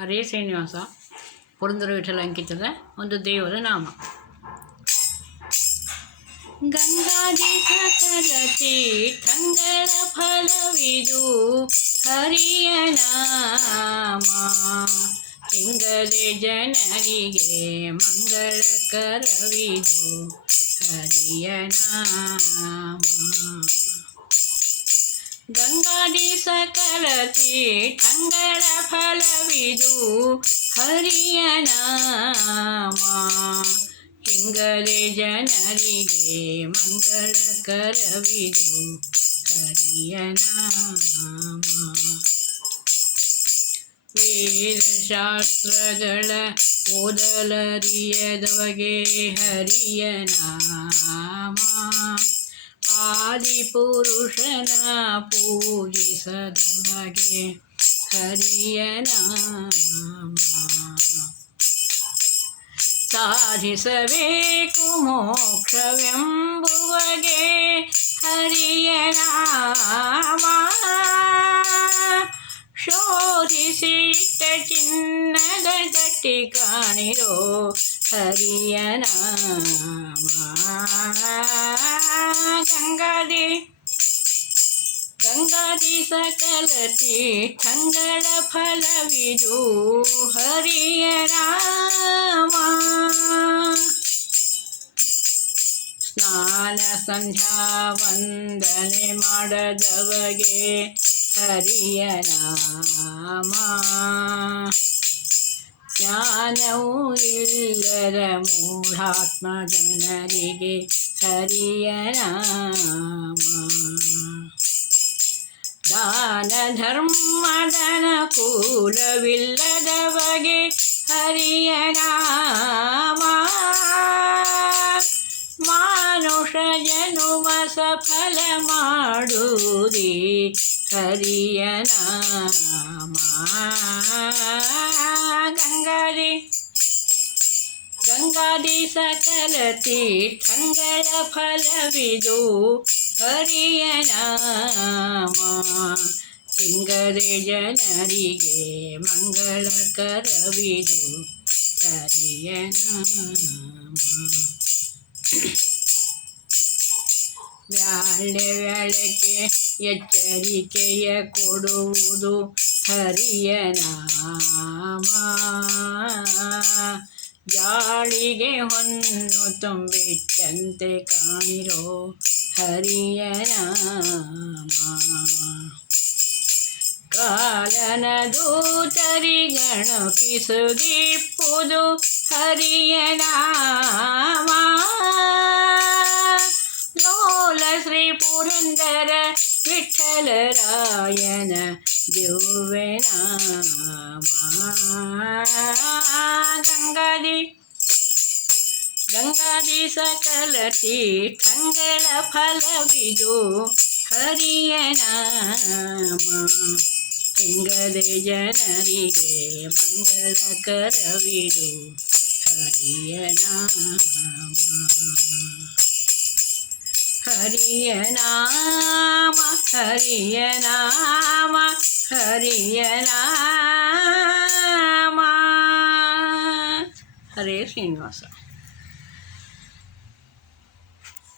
ಹರೇ ಶ್ರೀನಿವಾಸ ಪುರಂದರ ವಿಠಲ ಅಂಕಿತದ ಒಂದು ದೇವರ ನಾಮ. ಗಂಗಾದಿ ಸಕಲ ತೀರ್ಥಂಗಳ ಫಲವಿದು ಹರಿಯ ನಾಮ. ತಿಂಗಳೆ ಜನರಿಗೆ ಮಂಗಳಕರವಿದು ಹರಿಯ ನಾಮ. ಗಂಗಾದಿ ಸಕಲ ತೀರ್ಥಂಗಳ ಫಲವಿದು ಹರಿಯ ನಾಮ. ಹಿಂಗಳೆ ಜನರಿಗೆ ಮಂಗಳಕರವಿದು ಹರಿಯ ನಾಮ. ವೇದಶಾಸ್ತ್ರಗಳ ಓದಲರಿಯದವಗೆ ಹರಿಯ ನಾಮ. ಆದಿಪುರುಷನ ಪೂಜಿಸದವಗೆ ಹರಿಯ ನಾಮ. ಸಾಧಿಸಬೇಕು ಮೋಕ್ಷವೆಂಬುವಗೆ ಹರಿಯ ನಾಮ. ಶೋಧಿಸಿಟ್ಟ ಚಿನ್ನದ ಗಟ್ಟಿ ಕಾಣಿರೋ ಹರಿಯ ನಾಮ. ಗಂಗಾದಿ ಸಕಲ ತೀರ್ಥಂಗಳ ಫಲವಿದು ಹರಿಯ ನಾಮ. ಸ್ನಾನ ಸಂಧ್ಯಾ ವಂದನೆ ಮಾಡದವಗೆ ಹರಿಯ ನಾಮ. ಜ್ಞಾನವೂ ಇಲ್ಲದ ಮೂಢಾತ್ಮ ಜನರಿಗೆ ಹರಿಯ ನಾಮ. ದಾನ ಧರ್ಮದನ ಕೂಲವಿಲ್ಲದವಗೆ ಹರಿಯ ನಾಮ. ಮಾನುಷ ಜನುಮ ಸಫಲ ಮಾಡುವುದೇ ಹರಿಯ ನಾಮ. ಗಂಗಾದಿ ಸಕಲ ತೀರ್ಥಂಗಳ ಫಲವಿದು ಹರಿಯ ನಾಮ. ಸಿಂಗರೆ ಜನರಿಗೆ ಮಂಗಳಕರವಿದು ಹರಿಯ ನಾಮ. ವ್ಯಾಳಕ್ಕೆ ಎಚ್ಚರಿಕೆಯ ಕೊಡುವುದು ಹರಿಯ ನಾಮ. ಜಾಳಿಗೆ ಹೊನ್ನು ತುಂಬಿಟ್ಟಂತೆ ಕಾಣಿರೋ ಹರಿಯ ನಾಮ. ಕಾಲನ ದೂತರಿಗಣಪಿಸುದಿಪ್ಪುದು ಹರಿಯ ನಾಮ. ಲೋಲ ಶ್ರೀ ಪುರಂದರ ವಿಠಲರಾಯನ ದಿವ್ಯ ನಾಮ. ಗಂಗಾದಿ ಸಕಲ ತೀರ್ಥಂಗಳ ಫಲವಿದು ಹರಿಯ ನಾಮ. ಹಿಂಗಳೆ ಜನರಿಗೆ ಮಂಗಳಕರವಿದು ಹರಿಯ ನಾಮ. ಹರಿಯ ನಾಮ ಹರಿಯ ನಾಮ ಹರಿಯ ನಾಮ. ಹರೇ ಶ್ರೀನಿವಾಸ.